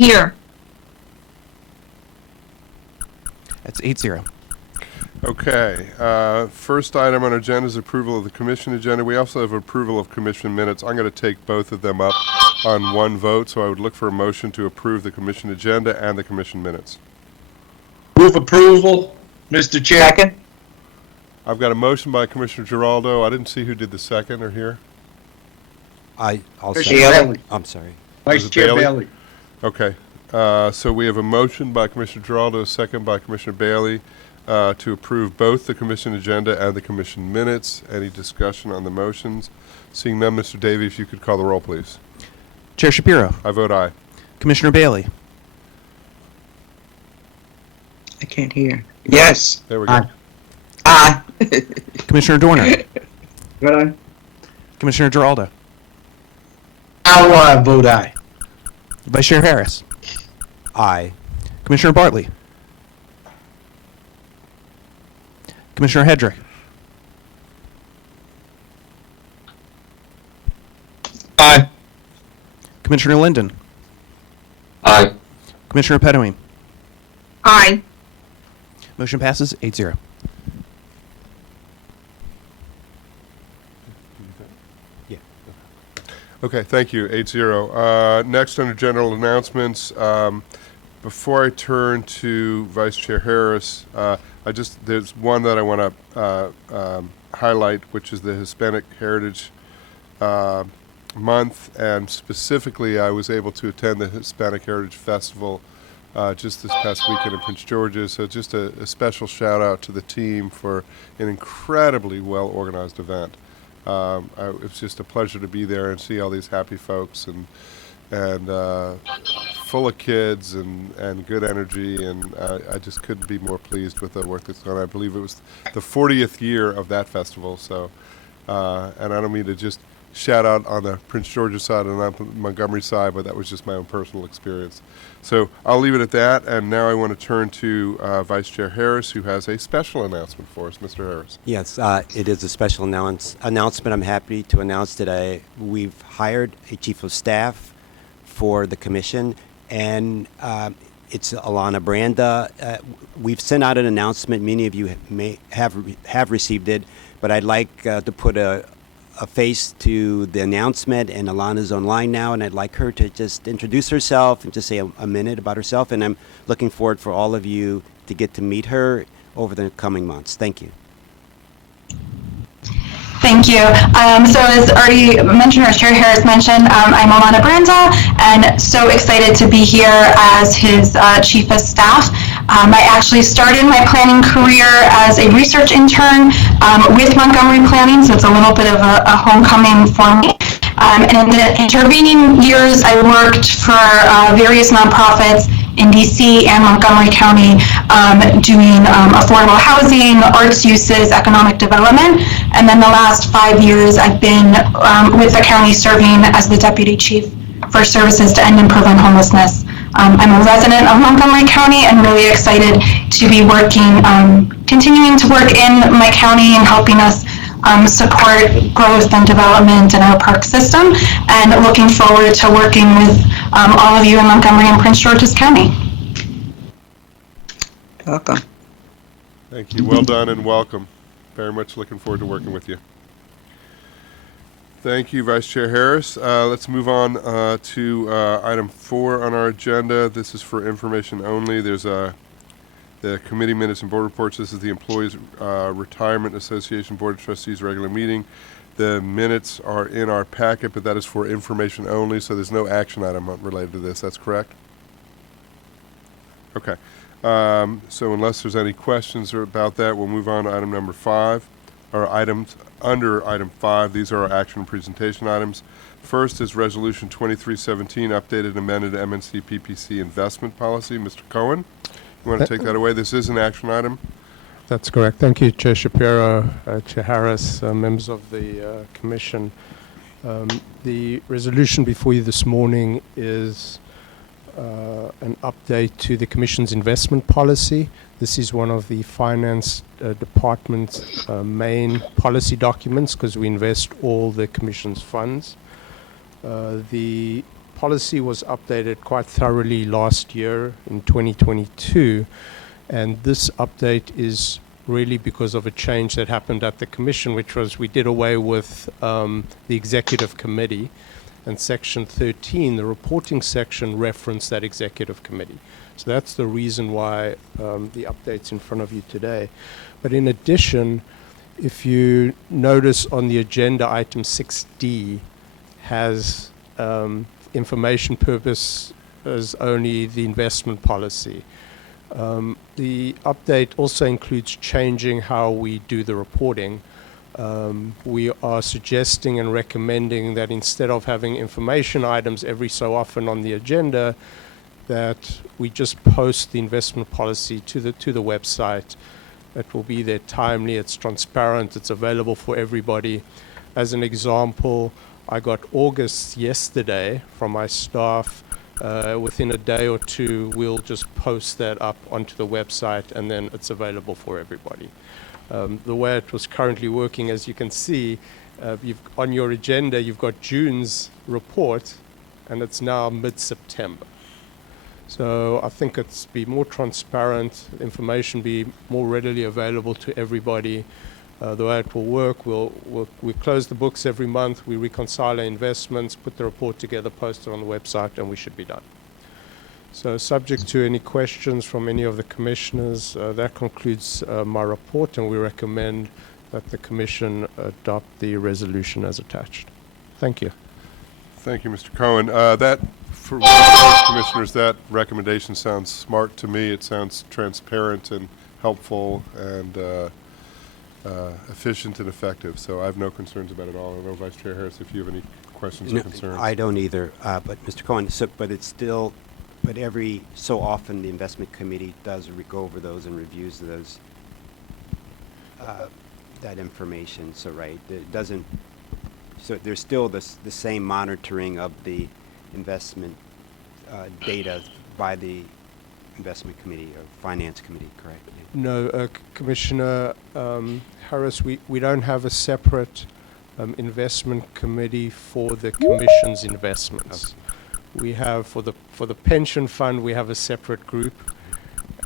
Here. That's 8-0. Okay. First item on our agenda is approval of the commission agenda. We also have approval of commission minutes. I'm going to take both of them up on one vote, so I would look for a motion to approve the commission agenda and the commission minutes. Move approval, Mr. Chair. Second. I've got a motion by Commissioner Giraldo. I didn't see who did the second or here. I'll Commissioner say. Bailey. I'm sorry. Vice Was it Chair Bailey? Bailey. Okay. So we have a motion by Commissioner Giraldo, a second by Commissioner Bailey, to approve both the commission agenda and the commission minutes. Any discussion on the motions? Seeing none, Mr. Davey, if you could call the roll, please. Chair Shapiro. I vote aye. Commissioner Bailey. I can't hear. Yes. There we go. Aye. Commissioner Dorner. Aye. Commissioner Giraldo. I'll vote aye. Vice Chair Harris. Aye. Commissioner Bartley. Commissioner Hedrick. Aye. Commissioner Linden. Aye. Commissioner Pettowing. Aye. Motion passes 8-0. Okay, thank you. 8-0. Next, under general announcements, before I turn to Vice Chair Harris, there's one that I want to highlight, which is the Hispanic Heritage Month, and specifically, I was able to attend the Hispanic Heritage Festival just this past weekend in Prince George's. So just a special shout out to the team for an incredibly well organized event. It was just a pleasure to be there and see all these happy folks and full of kids and good energy, and I just couldn't be more pleased with the work that's gone on. I believe it was the 40th year of that festival, so and I don't mean to just shout out on the Prince George's side and on the Montgomery side, but that was just my own personal experience. So I'll leave it at that, and now I want to turn to Vice Chair Harris, who has a special announcement for us. Mr. Harris. Yes, it is a special announcement. I'm happy to announce today we've hired a chief of staff for the commission, and it's Alana Branda. We've sent out an announcement. Many of you may have received it, but I'd like to put a face to the announcement, and Alana's online now, and I'd like her to just introduce herself and just say a minute about herself, and I'm looking forward for all of you to get to meet her over the coming months. Thank you. Thank you. So as already mentioned, or Chair Harris mentioned, I'm Alana Branda, and so excited to be here as his Chief of Staff. I actually started my planning career as a research intern with Montgomery Planning, so it's a little bit of a homecoming for me. And in the intervening years, I worked for various nonprofits in DC and Montgomery County doing affordable housing, arts uses, economic development. And then the last 5 years, I've been with the county serving as the Deputy Chief for Services to End and Prevent Homelessness. I'm a resident of Montgomery County and really excited to be working, continuing to work in my county and helping us support growth and development in our park system, and looking forward to working with all of you in Montgomery and Prince George's County. Welcome. Thank you. Well done and welcome. Very much looking forward to working with you. Thank you, Vice Chair Harris. Let's move on to item 4 on our agenda. This is for information only. There's the committee minutes and board reports. This is the Employees Retirement Association Board of Trustees regular meeting. The minutes are in our packet, but that is for information only, so there's no action item related to this. That's correct? Okay. So unless there's any questions about that, we'll move on to item number 5, or items under item 5. These are our action and presentation items. First is Resolution 2317, updated and amended MNC PPC investment policy. Mr. Cohen, you want to take that away? This is an action item. That's correct. Thank you, Chair Shapiro, Chair Harris, members of the Commission. The resolution before you this morning is an update to the Commission's investment policy. This is one of the Finance Department's main policy documents because we invest all the Commission's funds. The policy was updated quite thoroughly last year in 2022, and this update is really because of a change that happened at the Commission, which was we did away with the Executive Committee, and Section 13, the reporting section, referenced that Executive Committee. So that's the reason why the update's in front of you today. But in addition, if you notice on the agenda, item 6D has information purpose as only the investment policy. The update also includes changing how we do the reporting. We are suggesting and recommending that instead of having information items every so often on the agenda, that we just post the investment policy to the website. It will be there timely, it's transparent, it's available for everybody. As an example, I got August yesterday from my staff. Within a day or two, we'll just post that up onto the website, and then it's available for everybody. The way it was currently working, as you can see, on your agenda, you've got June's report, and it's now mid-September. So I think it's be more transparent, information be more readily available to everybody. The way it will work, we close the books every month, we reconcile our investments, put the report together, post it on the website, and we should be done. So subject to any questions from any of the commissioners, that concludes my report, and we recommend that the Commission adopt the resolution as attached. Thank you. Thank you, Mr. Cohen. For most commissioners, that recommendation sounds smart to me. It sounds transparent and helpful and efficient and effective. So I have no concerns about it all. I don't know, Vice Chair Harris, if you have any questions or concerns. I don't either. But Mr. Cohen, but it's still, but every so often the investment committee does go over those and reviews those that information. So right, it doesn't. So there's still the same monitoring of the investment data by the investment committee or finance committee, correct? No, Commissioner Harris, we don't have a separate investment committee for the Commission's investments. Okay. We have for the pension fund, we have a separate group,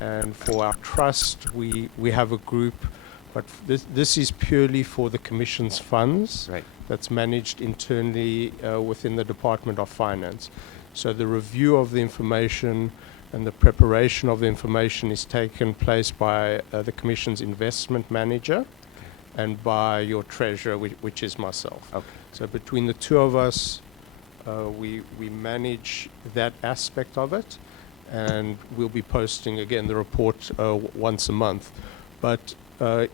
and for our trust, we have a group. But this is purely for the Commission's funds. Right. That's managed internally within the Department of Finance. So the review of the information and the preparation of the information is taken place by the Commission's investment manager and by your treasurer, which is myself. Okay. So between the two of us, we manage that aspect of it, and we'll be posting, again, the report once a month. But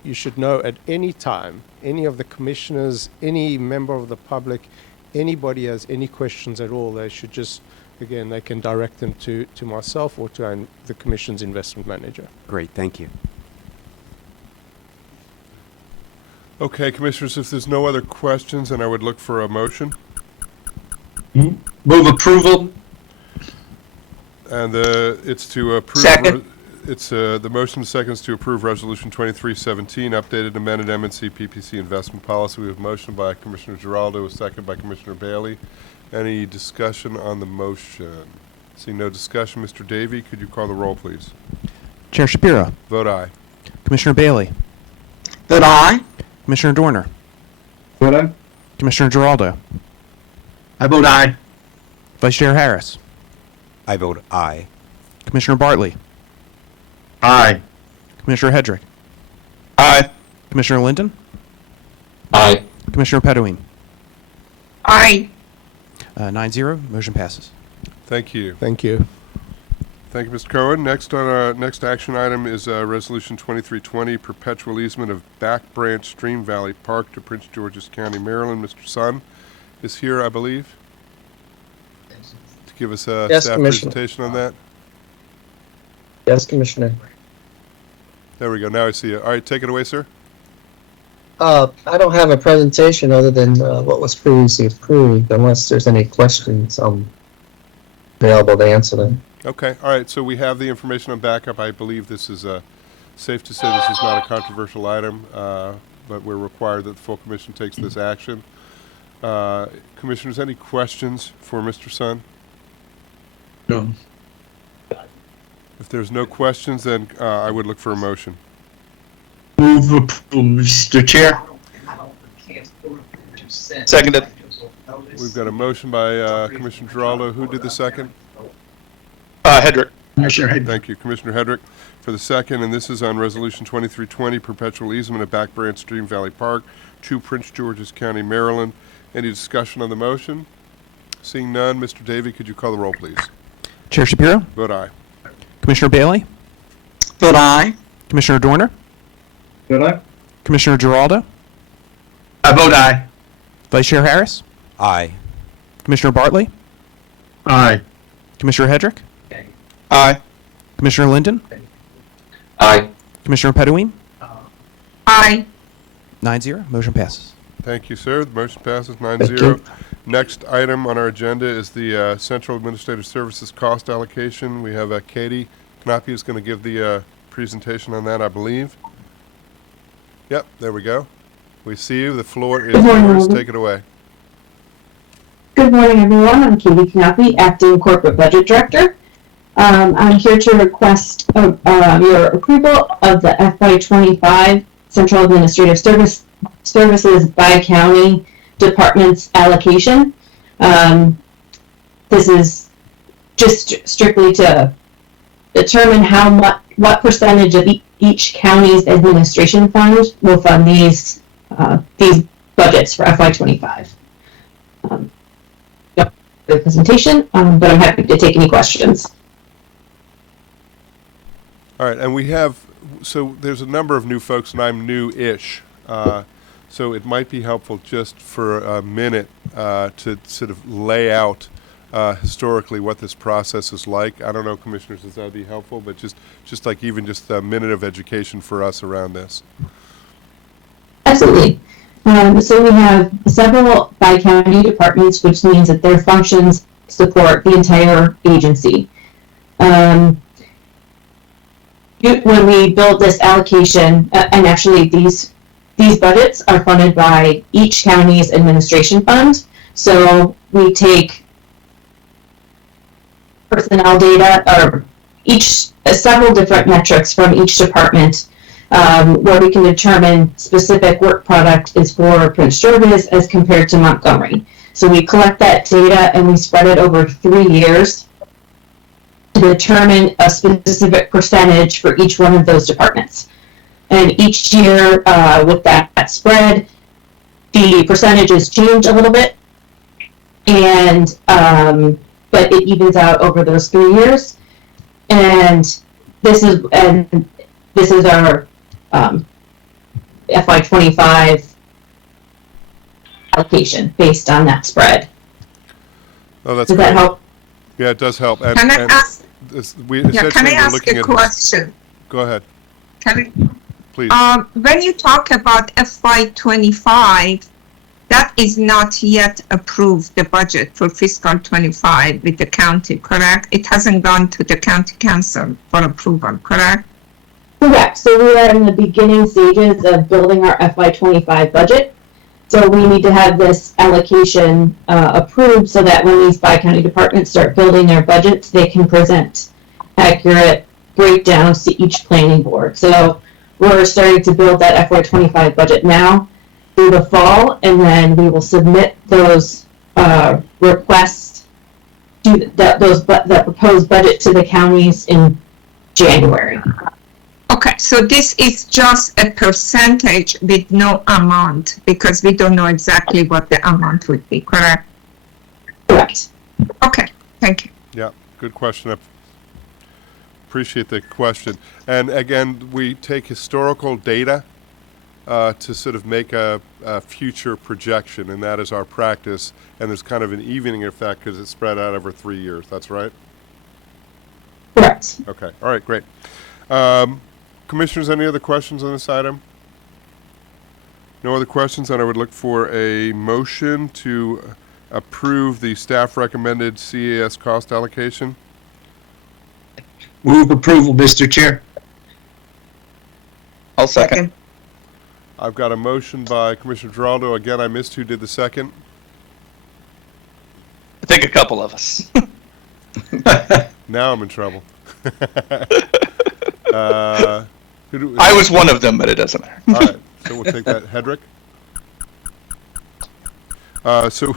you should know at any time, any of the commissioners, any member of the public, anybody has any questions at all, they should just, again, they can direct them to myself or to the Commission's investment manager. Great, thank you. Okay, Commissioners, if there's no other questions, then I would look for a motion. Move approval. And it's to approve. Second. It's the motion seconds to approve Resolution 2317, updated amended M&C PPC investment policy. We have a motion by Commissioner Giraldo, a second by Commissioner Bailey. Any discussion on the motion? Seeing no discussion, Mr. Davey, could you call the roll, please? Chair Shapiro, Vote aye. Commissioner Bailey, Vote aye. Commissioner Dorner, Vote aye. Commissioner Giraldo, I vote aye. Vice Chair Harris, I vote aye. Commissioner Bartley, Aye. Commissioner Hedrick, Aye. Commissioner Linden, Aye. Commissioner Pedowin. Aye. 9-0, motion passes. Thank you. Thank you. Thank you, Mr. Cohen. Next on our next action item is Resolution 2320, perpetual easement of Back Branch Stream Valley Park to Prince George's County, Maryland. Mr. Sun is here, I believe, to give us a Yes, staff Commissioner. presentation on that. Yes, Commissioner. There we go. Now I see it. All right, take it away, sir. I don't have a presentation other than what was previously approved. Unless there's any questions, I'm available to answer them. Okay. All right. So we have the information on backup. I believe this is safe to say this is not a controversial item, but we're required that the full commission takes this action. Commissioners, any questions for Mr. Sun? No. If there's no questions, then I would look for a motion. Move approval, Mr. Chair. Seconded. We've got a motion by Commissioner Geraldo. Who did the second? Hedrick. Commissioner Hedrick. Thank you, Commissioner Hedrick, for the second, and this is on Resolution 2320, perpetual easement of Back Branch Stream Valley Park to Prince George's County, Maryland. Any discussion on the motion? Seeing none, Mr. Davy, could you call the roll, please? Chair Shapiro, Vote aye. Commissioner Bailey, Vote aye. Commissioner Dorner, Vote aye. Commissioner Geraldo, I vote aye. Vice Chair Harris, Aye. Commissioner Bartley, Aye. Commissioner Hedrick, Aye. Commissioner Linden, Aye. Commissioner Pettaween, Aye. 9-0, motion passes. Thank you, sir. The motion passes Thank 9-0. you. Next item on our agenda is the Central Administrative Services cost allocation. We have Katie Knappe is going to give the presentation on that, I believe. Yep, there we go. We see you. The floor is Good morning, yours. Robert. Take it away. Good morning, everyone. I'm Katie Knappe, Acting Corporate Budget Director. I'm here to request your approval of the FY25 Central Administrative Services by County Departments allocation. This is just strictly to determine what percentage of each county's administration fund will fund these budgets for FY25. The presentation, but I'm happy to take any questions. All right, and we have, so there's a number of new folks, and I'm new-ish. So it might be helpful just for a minute to sort of lay out historically what this process is like. I don't know, commissioners, if that would be helpful, but just like even just a minute of education for us around this. Absolutely. So we have several by-county departments, which means that their functions support the entire agency. When we build this allocation, and actually these budgets are funded by each county's administration fund. So we take personnel data, or several different metrics from each department, where we can determine specific work product is for Prince George's as compared to Montgomery. So we collect that data and we spread it over 3 years to determine a specific percentage for each one of those departments. And each year with that spread, the percentages change a little bit, and but it evens out over those 3 years. And this is our FY25 allocation based on that spread. Oh, that's Does great. that help? Yeah, it does help. And, Can I and ask? we Yeah, can essentially I we're ask looking a at question? Go ahead, please. When you talk about FY25, that is not yet approved, the budget for fiscal 25 with the county, correct? It hasn't gone to the county council for approval, correct? Correct. So we are in the beginning stages of building our FY25 budget. So we need to have this allocation approved so that when these by-county departments start building their budgets, they can present accurate breakdowns to each planning board. So we're starting to build that FY25 budget now through the fall, and then we will submit those requests to that proposed budget to the counties in January. Okay, so this is just a percentage with no amount, because we don't know exactly what the amount would be, correct? Correct. Okay, thank you. Yeah, good question. I appreciate the question. And again, we take historical data to sort of make a future projection, and that is our practice. And there's kind of an evening effect because it's spread out over 3 years. That's right? Correct. Okay. All right, great. Commissioners, any other questions on this item? No other questions, then I would look for a motion to approve the staff recommended CAS cost allocation. Move approval, Mr. Chair. I'll second. I've got a motion by Commissioner Geraldo. Again, I missed who did the second. I think a couple of us. Now I'm in trouble. Who do, I was one of them, but it doesn't matter. All right, so we'll take that. Hedrick? So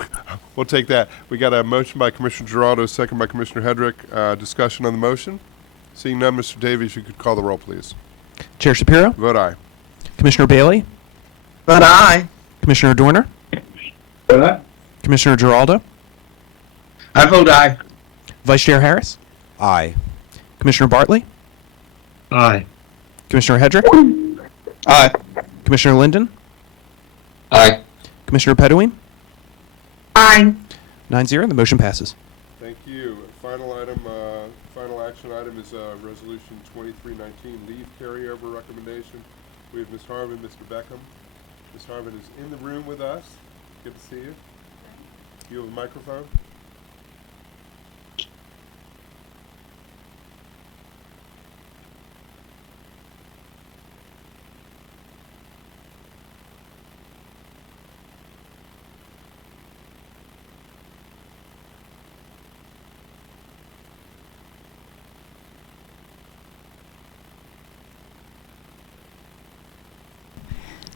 we'll take that. We got a motion by Commissioner Giraldo, second by Commissioner Hedrick. Discussion on the motion? Seeing none, Mr. Davies, you could call the roll, please. Chair Shapiro, Vote aye. Commissioner Bailey, Vote aye. Commissioner Dorner, Vote aye. Commissioner Giraldo, I vote aye. Vice Chair Harris, Aye. Commissioner Bartley, Aye. Commissioner Hedrick, Aye. Commissioner Linden, Aye. Commissioner Pettaween. Aye. 9-0, the motion passes. Thank you. Final item, final action item is Resolution 2319, leave carryover recommendation. We have Ms. Harvin, Mr. Beckham. Ms. Harvin is in the room with us. Good to see you. You have a microphone?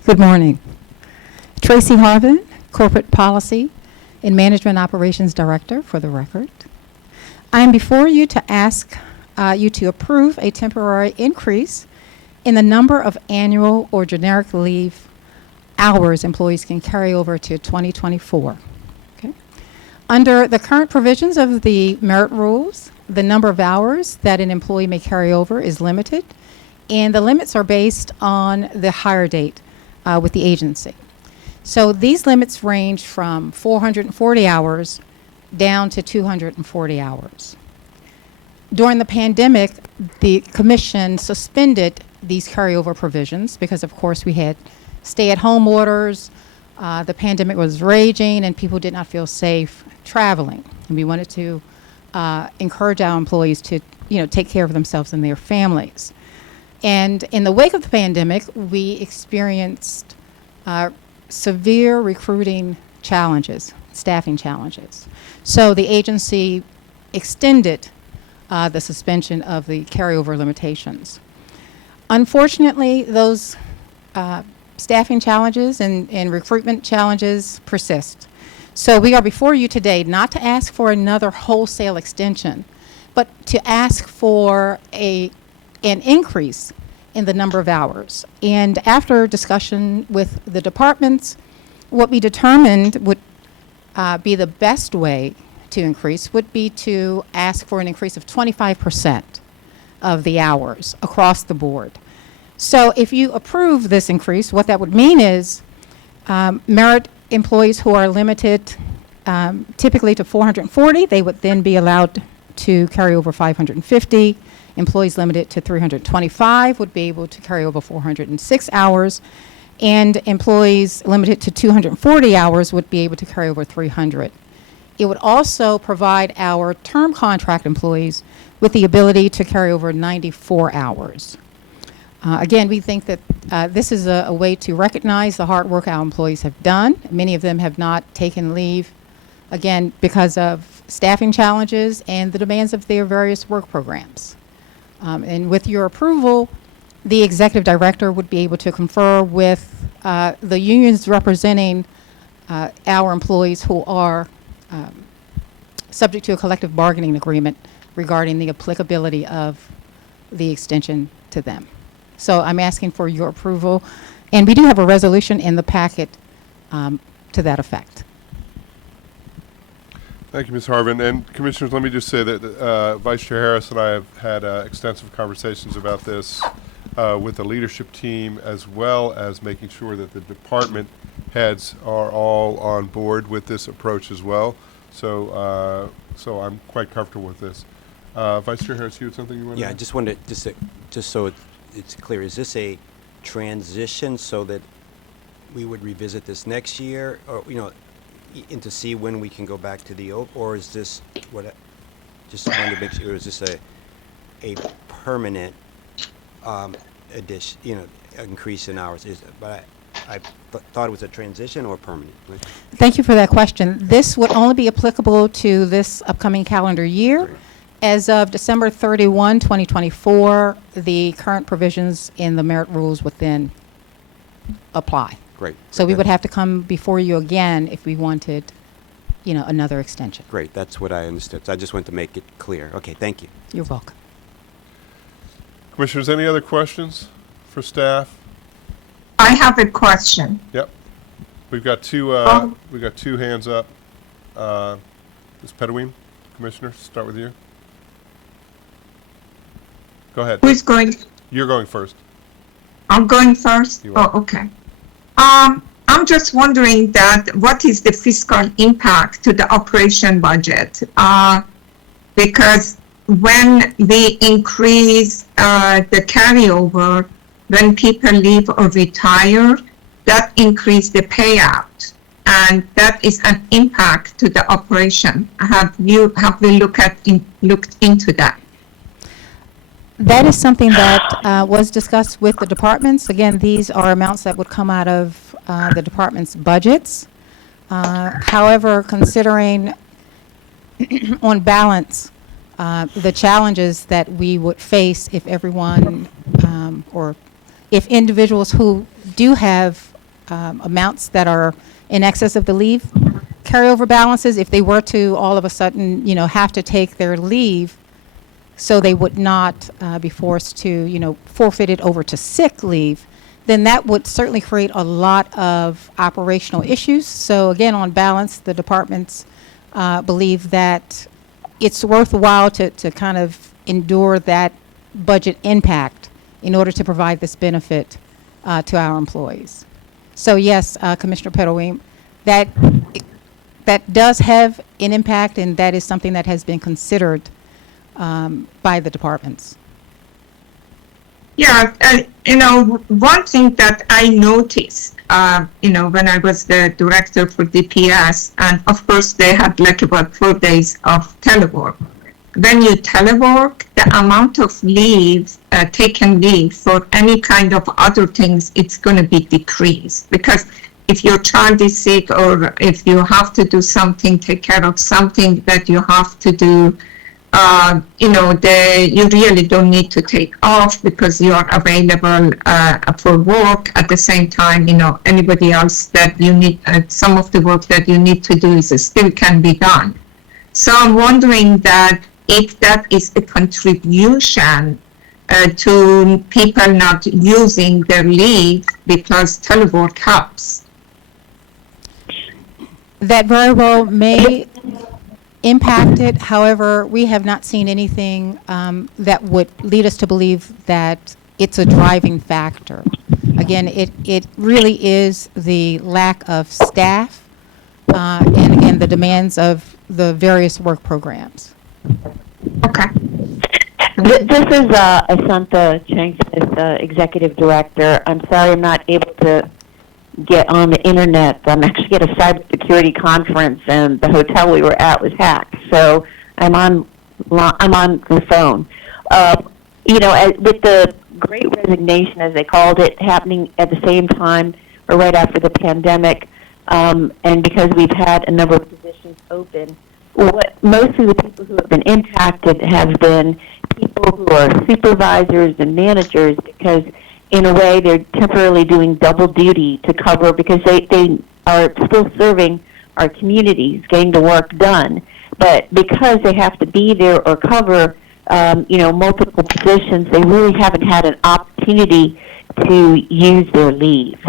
Good morning. Tracy Harvin, Corporate Policy and Management Operations Director, for the record. I am before you to ask you to approve a temporary increase in the number of annual or generic leave hours employees can carry over to 2024. Okay. Under the current provisions of the merit rules, the number of hours that an employee may carry over is limited, and the limits are based on the hire date with the agency. So these limits range from 440 hours down to 240 hours. During the pandemic, the Commission suspended these carryover provisions because, of course, we had stay-at-home orders, the pandemic was raging, and people did not feel safe traveling. And we wanted to encourage our employees to, take care of themselves and their families. And in the wake of the pandemic, we experienced severe recruiting challenges, staffing challenges. So the agency extended the suspension of the carryover limitations. Unfortunately, those staffing challenges and recruitment challenges persist. So we are before you today not to ask for another wholesale extension, but to ask for an increase in the number of hours. And after discussion with the departments, what we determined would be the best way to increase would be to ask for an increase of 25% of the hours across the board. So if you approve this increase, what that would mean is merit employees who are limited typically to 440, they would then be allowed to carry over 550. Employees limited to 325 would be able to carry over 406 hours, and employees limited to 240 hours would be able to carry over 300. It would also provide our term contract employees with the ability to carry over 94 hours. Again, we think that this is a way to recognize the hard work our employees have done. Many of them have not taken leave, again, because of staffing challenges and the demands of their various work programs. And with your approval, the executive director would be able to confer with the unions representing our employees who are subject to a collective bargaining agreement regarding the applicability of the extension to them. So I'm asking for your approval, and we do have a resolution in the packet to that effect. Thank you, Ms. Harvin. And Commissioners, let me just say that Vice Chair Harris and I have had extensive conversations about this with the leadership team, as well as making sure that the department heads are all on board with this approach as well. So I'm quite comfortable with this. Vice Chair Harris, you had something you wanted to Yeah, I add? just wanted just so it's clear, is this a transition so that we would revisit this next year, or and to see when we can go back to the old, or is this just wanted to make sure, is this a permanent addition, increase in hours? But I thought it was a transition or permanent. Thank you for that question. This would only be applicable to this upcoming calendar year. As of December 31, 2024, the current provisions in the merit rules would then apply. Great. So we Okay. would have to come before you again if we wanted, another extension. Great, that's what I understood. So I just wanted to make it clear. Okay, thank you. You're welcome. Commissioners, any other questions for staff? I have a question. Yep. We've got two hands up. Ms. Pedawin, Commissioner, start with you. Go ahead. Who's going? You're going first. I'm going first? You are. Oh, okay. I'm just wondering that what is the fiscal impact to the operation budget? Because when we increase the carryover, when people leave or retire, that increase the payout, and that is an impact to the operation. Have we looked into that? That is something that was discussed with the departments. Again, these are amounts that would come out of the department's budgets. However, considering on balance the challenges that we would face if everyone or if individuals who do have amounts that are in excess of the leave carryover balances, if they were to all of a sudden, have to take their leave, so they would not be forced to, forfeit it over to sick leave, then that would certainly create a lot of operational issues. So again, on balance, the departments believe that it's worthwhile to kind of endure that budget impact in order to provide this benefit to our employees. So yes, Commissioner Pedawin, that does have an impact, and that is something that has been considered by the departments. Yeah, one thing that I noticed, when I was the director for DPS, and of course they had like about 4 days of telework. When you telework, the amount of leave, taken leave for any kind of other things, it's going to be decreased. Because if your child is sick, or if you have to do something, take care of something that you have to do, you really don't need to take off because you are available for work. At the same time, anybody else that you need, some of the work that you need to do is still can be done. So I'm wondering that if that is a contribution to people not using their leave because telework helps. That very well may impact it. However, we have not seen anything that would lead us to believe that it's a driving factor. Again, it really is the lack of staff and again, the demands of the various work programs. Okay. This is Asantha Changsmith, Executive Director. I'm sorry I'm not able to get on the internet. I'm actually at a cybersecurity conference, and the hotel we were at was hacked. So I'm on the phone. With the Great Resignation, as they called it, happening at the same time or right after the pandemic, and because we've had a number of positions open, what mostly the people who have been impacted have been people who are supervisors and managers, because in a way they're temporarily doing double duty to cover, because they are still serving our communities, getting the work done. But because they have to be there or cover, multiple positions, they really haven't had an opportunity to use their leave.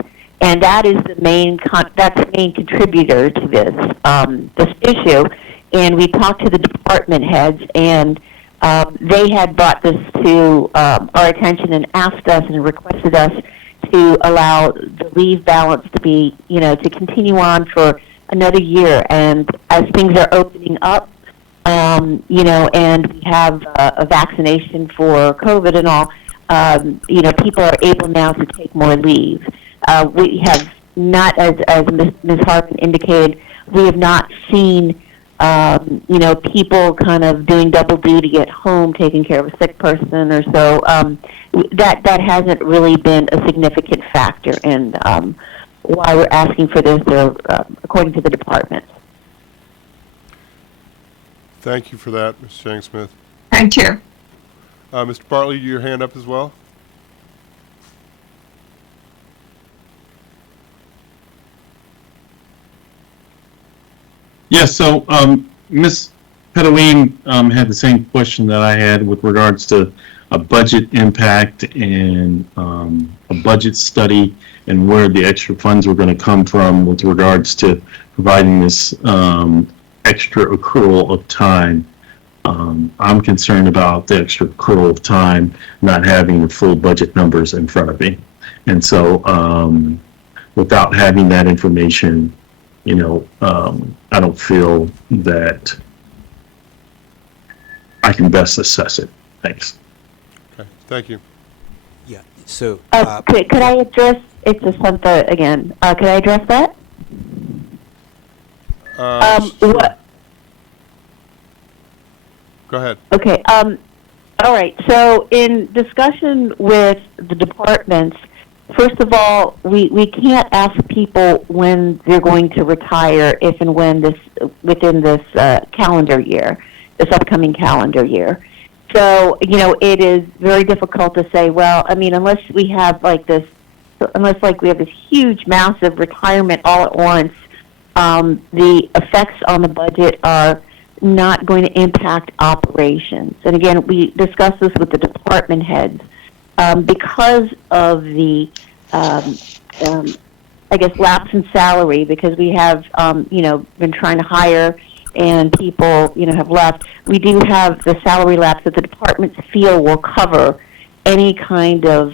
And that is the main contributor to this issue. And we talked to the department heads, and they had brought this to our attention and asked us and requested us to allow the leave balance to be, to continue on for another year. And as things are opening up, and we have a vaccination for COVID and all, people are able now to take more leave. We have not, as Ms. Harvin indicated, we have not seen people kind of doing double duty at home, taking care of a sick person or so. That hasn't really been a significant factor in why we're asking for this, according to the department. Thank you for that, Ms. Changsmith. Thank you. Mr. Bartley, your hand up as well? Yes, so Ms. Pedoween had the same question that I had with regards to a budget impact and a budget study and where the extra funds were going to come from with regards to providing this extra accrual of time. I'm concerned about the extra accrual of time, not having the full budget numbers in front of me. And so without having that information, you know, I don't feel that I can best assess it. Thanks. Okay, thank you. Yeah, so... could I address, it's Asantha again, could I address that? What? Go ahead. Okay, all right, so in discussion with the departments, first of all, we can't ask people when they're going to retire if and when within this calendar year, this upcoming calendar year. So, you know, it is very difficult to say, well, I mean, unless we have we have this huge, massive retirement all at once, the effects on the budget are not going to impact operations. And again, we discussed this with the department heads. Because of the, I guess, lapse in salary, because we have, you know, been trying to hire and people, you know, have left, we do have the salary lapse that the departments feel will cover any kind of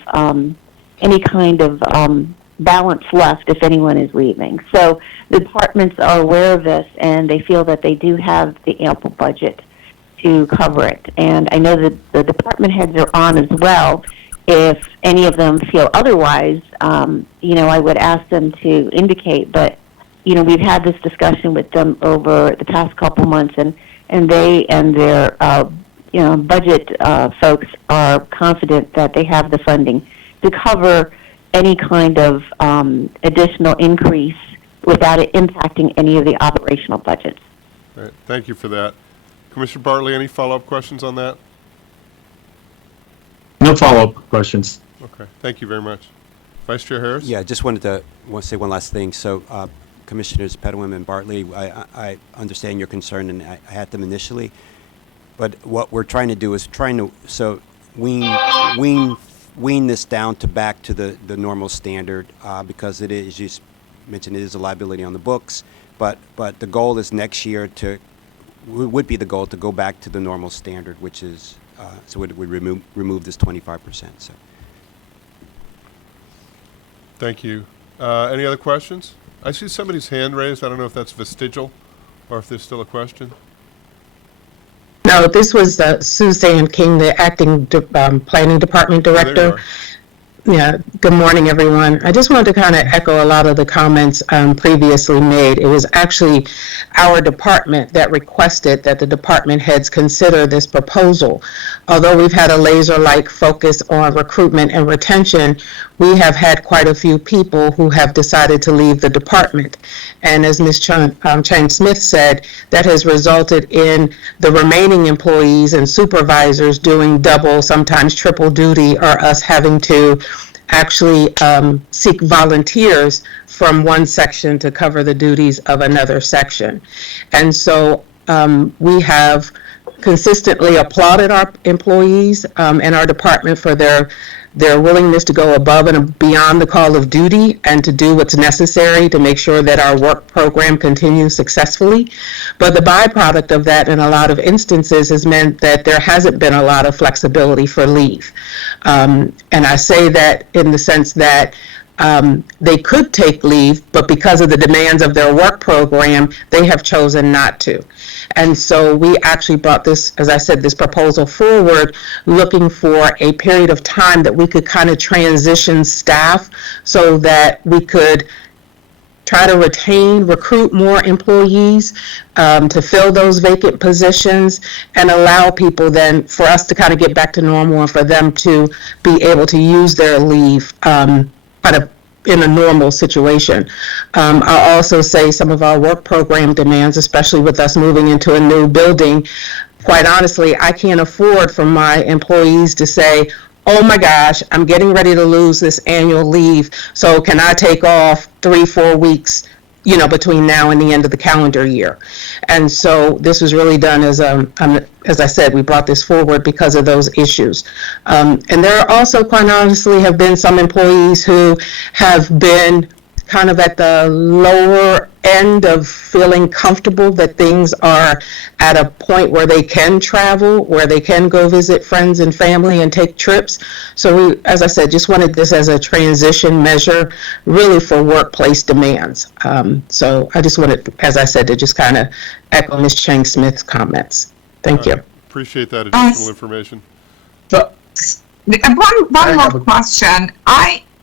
balance left if anyone is leaving. So the departments are aware of this, and they feel that they do have the ample budget to cover it. And I know that the department heads are on as well. If any of them feel otherwise, you know, I would ask them to indicate. But, you know, we've had this discussion with them over the past couple months, and they and their, you know, budget folks are confident that they have the funding to cover any kind of additional increase without it impacting any of the operational budgets. All right, thank you for that. Commissioner Bartley, any follow-up questions on that? No follow-up questions. Okay, thank you very much. Vice Chair Harris? Yeah, I just wanted to say one last thing. So, Commissioners Pedowin and Bartley, I understand your concern, and I had them initially. But what we're trying to do is wean this down to back to the normal standard, because it is, you mentioned, it is a liability on the books. But the goal is next year would be the goal to go back to the normal standard, which is so it would remove this 25%. So. Thank you. Any other questions? I see somebody's hand raised. I don't know if that's vestigial or if there's still a question. No, this was Suzanne King, the acting planning department director. Yeah, good morning, everyone. I just wanted to kind of echo a lot of the comments previously made. It was actually our department that requested that the department heads consider this proposal. Although we've had a laser-like focus on recruitment and retention, we have had quite a few people who have decided to leave the department. And as Ms. Chang-Smith said, that has resulted in the remaining employees and supervisors doing double, sometimes triple duty, or us having to actually seek volunteers from one section to cover the duties of another section. And so we have consistently applauded our employees and our department for their willingness to go above and beyond the call of duty and to do what's necessary to make sure that our work program continues successfully. But the byproduct of that in a lot of instances has meant that there hasn't been a lot of flexibility for leave. And I say that in the sense that they could take leave, but because of the demands of their work program, they have chosen not to. And so we actually brought this, as I said, this proposal forward, looking for a period of time that we could kind of transition staff so that we could try to recruit more employees to fill those vacant positions and allow people then for us to kind of get back to normal and for them to be able to use their leave kind of in a normal situation. I'll also say some of our work program demands, especially with us moving into a new building, quite honestly, I can't afford for my employees to say, oh my gosh, I'm getting ready to lose this annual leave, so can I take off 3-4 weeks, between now and the end of the calendar year? And so this was really done as I said, we brought this forward because of those issues. And there are also, quite honestly, have been some employees who have been kind of at the lower end of feeling comfortable that things are at a point where they can travel, where they can go visit friends and family and take trips. So we, as I said, just wanted this as a transition measure, really for workplace demands. So I just wanted, as I said, to just kind of echo Ms. Chang Smith's comments. Thank you. Appreciate that additional information. One more question.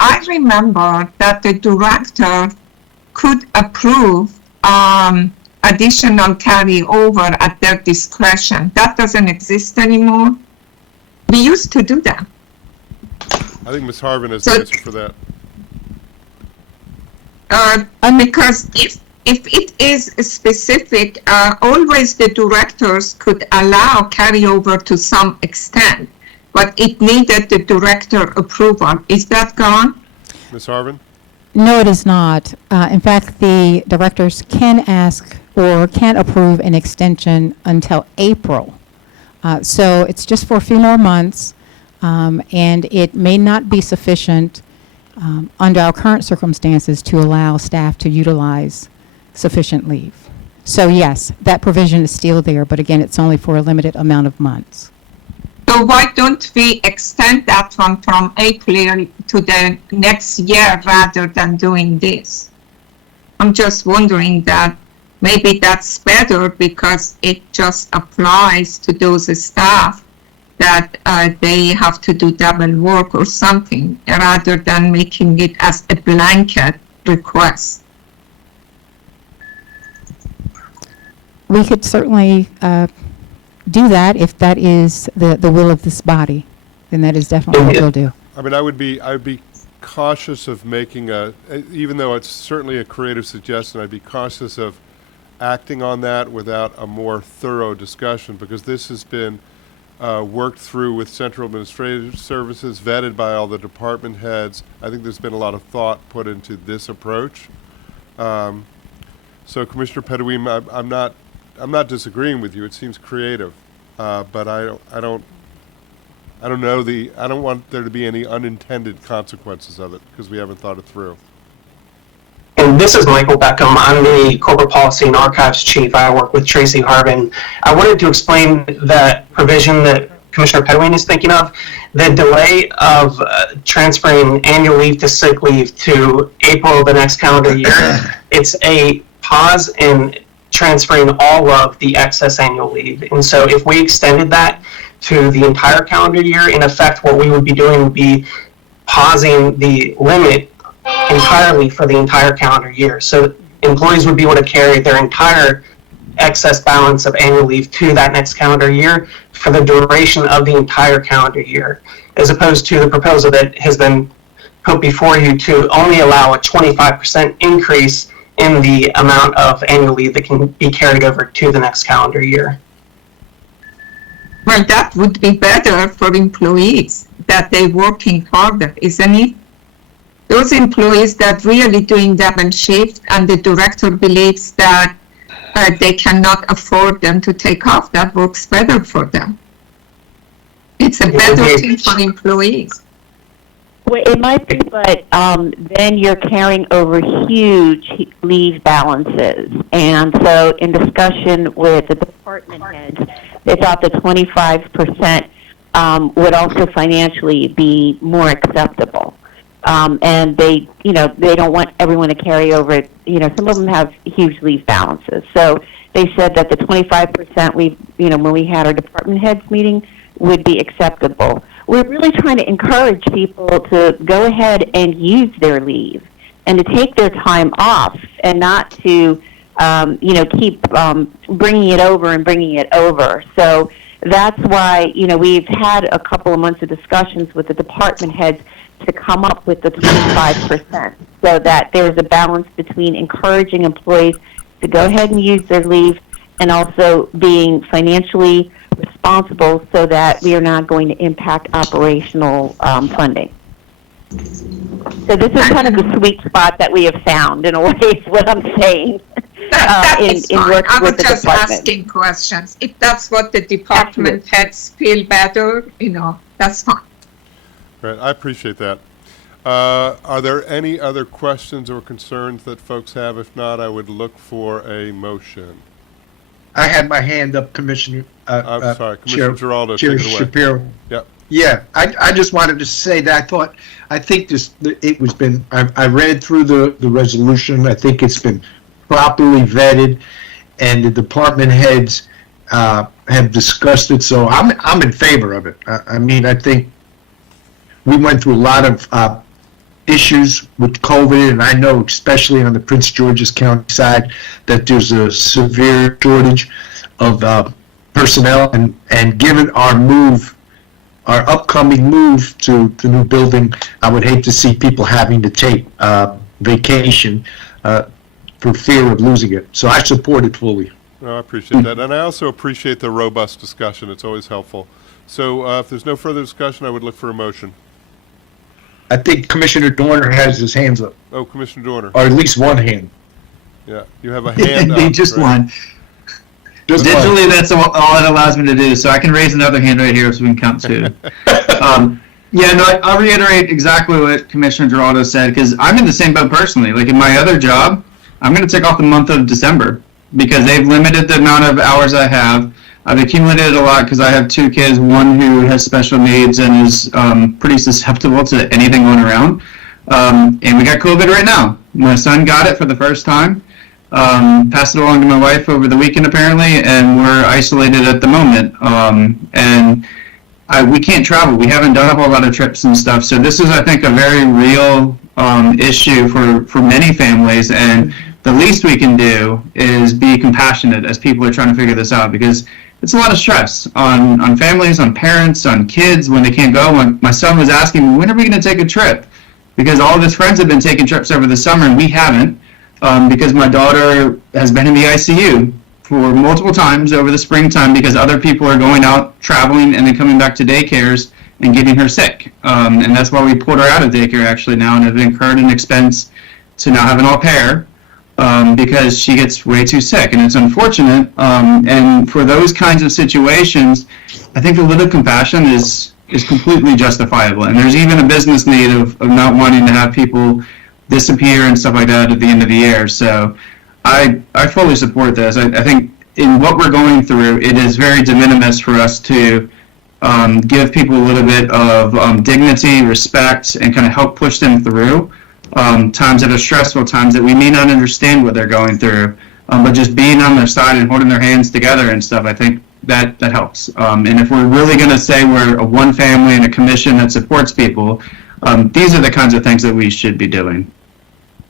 I remember that the director could approve additional carryover at their discretion. That doesn't exist anymore. We used to do that. I think Ms. Harvin has the answer for that. Because if it is specific, always the directors could allow carryover to some extent, but it needed the director approval. Is that gone? Ms. Harvin? No, it is not. In fact, the directors can ask or can approve an extension until April. So it's just for a few more months, and it may not be sufficient under our current circumstances to allow staff to utilize sufficient leave. So yes, that provision is still there, but again, it's only for a limited amount of months. So why don't we extend that one from April to the next year rather than doing this? I'm just wondering that maybe that's better because it just applies to those staff that they have to do double work or something rather than making it as a blanket request. We could certainly do that if that is the will of this body. Then that is definitely what we'll do. I mean, I would be cautious of making even though it's certainly a creative suggestion, I'd be cautious of acting on that without a more thorough discussion, because this has been worked through with Central Administrative Services, vetted by all the department heads. I think there's been a lot of thought put into this approach. So Commissioner Pedoeem, I'm not disagreeing with you. It seems creative, but I don't want there to be any unintended consequences of it because we haven't thought it through. And this is Michael Beckham. I'm the Corporate Policy and Archives Chief. I work with Tracy Harvin. I wanted to explain that provision that Commissioner Pedoeem is thinking of. The delay of transferring annual leave to sick leave to April of the next calendar year, it's a pause in transferring all of the excess annual leave. And so if we extended that to the entire calendar year, in effect, what we would be doing would be pausing the limit entirely for the entire calendar year. So employees would be able to carry their entire excess balance of annual leave to that next calendar year for the duration of the entire calendar year, as opposed to the proposal that has been put before you to only allow a 25% increase in the amount of annual leave that can be carried over to the next calendar year. Well, that would be better for employees, that they're working harder, isn't it? Those employees that really doing double shift and the director believes that they cannot afford them to take off, that works better for them. It's a better thing for employees. Well, it might be, but then you're carrying over huge leave balances. And so in discussion with the department heads, they thought that 25% would also financially be more acceptable. And they don't want everyone to carry over, some of them have huge leave balances. So they said that the 25% when we had our department heads meeting would be acceptable. We're really trying to encourage people to go ahead and use their leave and to take their time off and not to, keep bringing it over. So that's why, we've had a couple of months of discussions with the department heads to come up with the 25% so that there's a balance between encouraging employees to go ahead and use their leave and also being financially responsible so that we are not going to impact operational funding. So this is kind of the sweet spot that we have found, in a way, is what I'm saying. That is in fine. working I was with the just department. asking questions. If that's what the department heads feel better, that's fine. Right, I appreciate that. Are there any other questions or concerns that folks have? If not, I would look for a motion. I had my hand up, Commissioner. I'm sorry, Commissioner Giraldo, Chair take it away. Shapiro. Yep. Yeah, I just wanted to say that I think I read through the resolution. I think it's been properly vetted, and the department heads have discussed it. So I'm in favor of it. I think we went through a lot of issues with COVID, and I know especially on the Prince George's County side that there's a severe shortage of personnel, and given our upcoming move to the new building, I would hate to see people having to take vacation for fear of losing it. So I support it fully. No, I appreciate that. And I also appreciate the robust discussion. It's always helpful. So if there's no further discussion, I would look for a motion. I think Commissioner Dorner has his hands up, Oh, Commissioner Dorner. or at least one hand. Yeah, you have a hand up. Just right? one. Just Digitally, that's all it allows me to do, so I can raise another hand right here so we can count two. I'll reiterate exactly what Commissioner Giraldo said, because I'm in the same boat personally. Like in my other job, I'm going to take off the month of December because they've limited the amount of hours I have. I've accumulated a lot because I have two kids, one who has special needs and is pretty susceptible to anything going around. And we got COVID right now. My son got it for the first time. Passed it along to my wife over the weekend apparently, and we're isolated at the moment. We can't travel. We haven't done a whole lot of trips and stuff. So this is, I think, a very real issue for many families. And the least we can do is be compassionate as people are trying to figure this out, because it's a lot of stress on families, on parents, on kids when they can't go. My son was asking me, when are we going to take a trip? Because all of his friends have been taking trips over the summer and we haven't, because my daughter has been in the ICU for multiple times over the springtime because other people are going out traveling and then coming back to daycares and getting her sick. And that's why we pulled her out of daycare actually now and have incurred an expense to now have an au pair. Because she gets way too sick, and it's unfortunate. And for those kinds of situations, I think a little compassion is completely justifiable. And there's even a business need of not wanting to have people disappear and stuff like that at the end of the year. So I fully support this. I think in what we're going through, it is very de minimis for us to give people a little bit of dignity, respect, and kind of help push them through. Times that are stressful, times that we may not understand what they're going through, but just being on their side and holding their hands together and stuff, I think that helps. And if we're really going to say we're a one family and a commission that supports people, these are the kinds of things that we should be doing.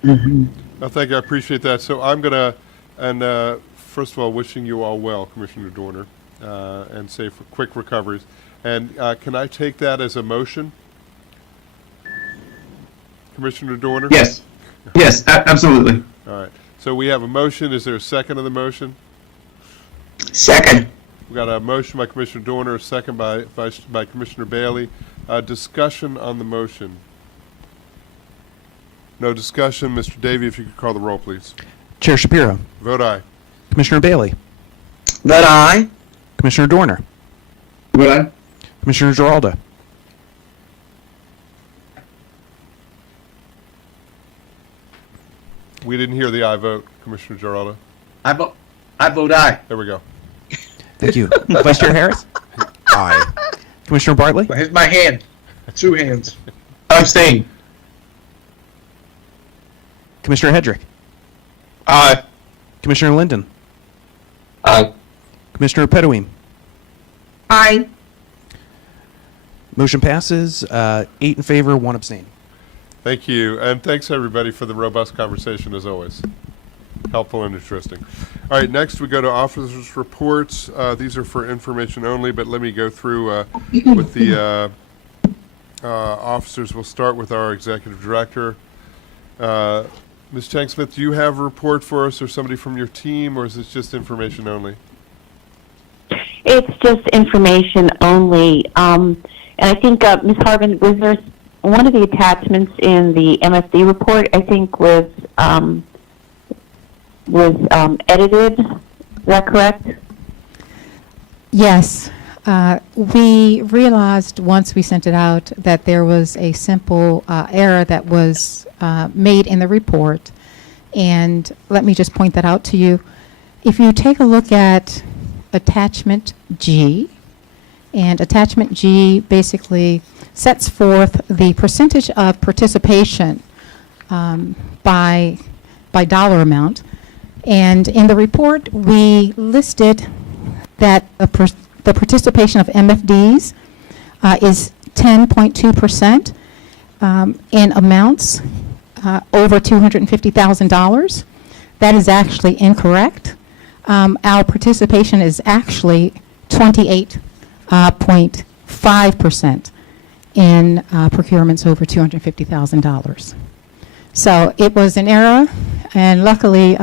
No, thank you. I appreciate that. So I'm going to, first of all, wishing you all well, Commissioner Dorner, and safe, quick recoveries. And can I take that as a motion? Commissioner Dorner? Yes. Yes, absolutely. All right. So we have a motion. Is there a second of the motion? Second. We got a motion by Commissioner Dorner, a second by Commissioner Bailey. Discussion on the motion. No discussion. Mr. Davey, if you could call the roll, please. Chair Shapiro. Vote aye. Commissioner Bailey. Vote aye. Commissioner Dorner. Vote aye. Commissioner Giraldo. We didn't hear the aye vote, Commissioner Giraldo. I vote aye. There we go. Thank you. Vice Chair Harris. Aye. Commissioner Bartley. Here's my hand. Two hands. Abstain. Commissioner Hedrick. Aye. Commissioner Linden. Aye. Commissioner Pedoin. Aye. Motion passes. 8 in favor, 1 abstain. Thank you, and thanks everybody for the robust conversation as always. Helpful and interesting. All right, next we go to officers' reports. These are for information only, but let me go through with the officers. We'll start with our executive director. Ms. Chang-Smith, do you have a report for us or somebody from your team, or is this just information only? It's just information only. And I think, Ms. Harvin, was there one of the attachments in the MSD report, I think, was edited? Is that correct? Yes. We realized once we sent it out that there was a simple error that was made in the report. And let me just point that out to you. If you take a look at attachment G, and attachment G basically sets forth the percentage of participation by dollar amount. And in the report, we listed that the participation of MFDs is 10.2% in amounts over $250,000. That is actually incorrect. Our participation is actually 28.5% in procurements over $250,000. So it was an error, and luckily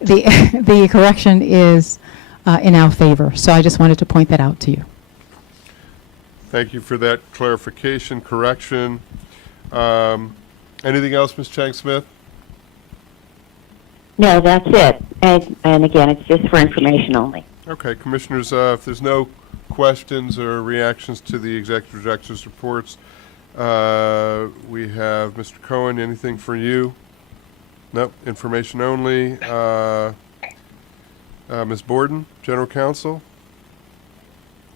the correction is in our favor. So I just wanted to point that out to you. Thank you for that clarification, correction. Anything else, Ms. Chang-Smith? No, that's it. And again, it's just for information only. Okay, Commissioners, if there's no questions or reactions to the Executive Director's reports, we have Mr. Cohen. Anything for you? Nope, information only. Ms. Borden, General Counsel?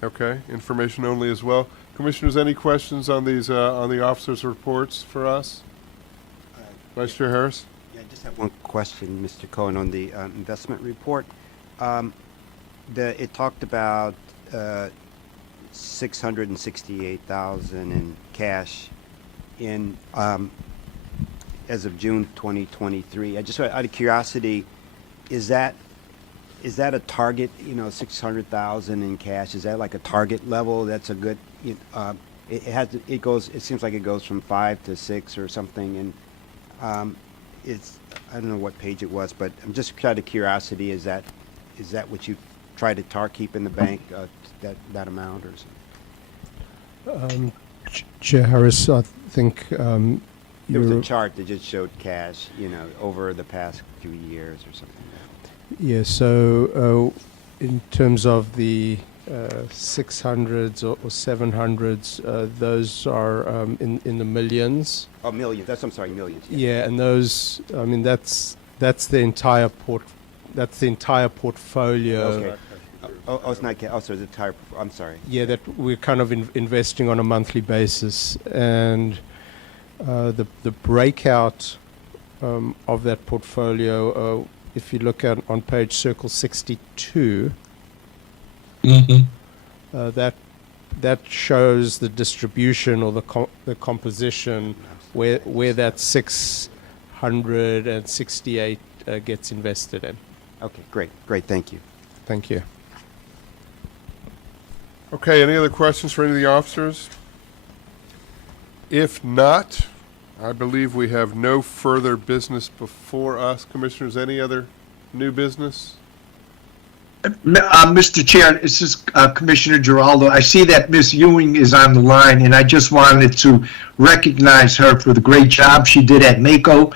Okay, information only as well. Commissioners, any questions on these on the officers' reports for us? Vice Chair Harris? Yeah, I just have one question, Mr. Cohen, on the investment report. It talked about $668,000 in cash in as of June 2023. I just, out of curiosity, is that a target? You know, 600,000 in cash. Is that like a target level? That's a good. It goes. It seems like it goes from 5 to 6 or something, and it's. I don't know what page it was, but I'm just out of curiosity. Is that what you try to keep in the bank? That amount or something? Chair Harris, I think there was a chart that just showed cash, over the past few years or something. Yeah, so in terms of the 600s or 700s, those are in the millions. Oh, millions. I'm sorry, millions. Yeah, and those, I mean, that's the entire portfolio. Okay. Oh, it's not. Oh, so the entire. I'm sorry. Yeah, that we're kind of investing on a monthly basis, and the breakout of that portfolio. If you look at on page circle 62, that shows the distribution or the composition where that 668 gets invested in. Okay, great, thank you. Thank you. Okay, any other questions for any of the officers? If not, I believe we have no further business before us. Commissioners, any other new business? Mr. Chair, this is Commissioner Giraldo. I see that Ms. Ewing is on the line, and I just wanted to recognize her for the great job she did at NACO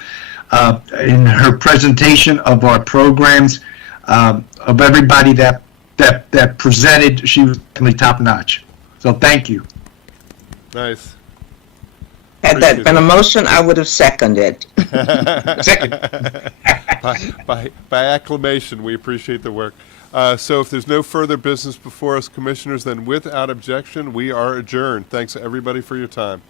in her presentation of our programs, of everybody that presented. She was definitely top notch. So thank you. Nice. Had that been a motion, I would have seconded. Second. By acclamation, we appreciate the work. So if there's no further business before us, Commissioners, then without objection, we are adjourned. Thanks, everybody, for your time.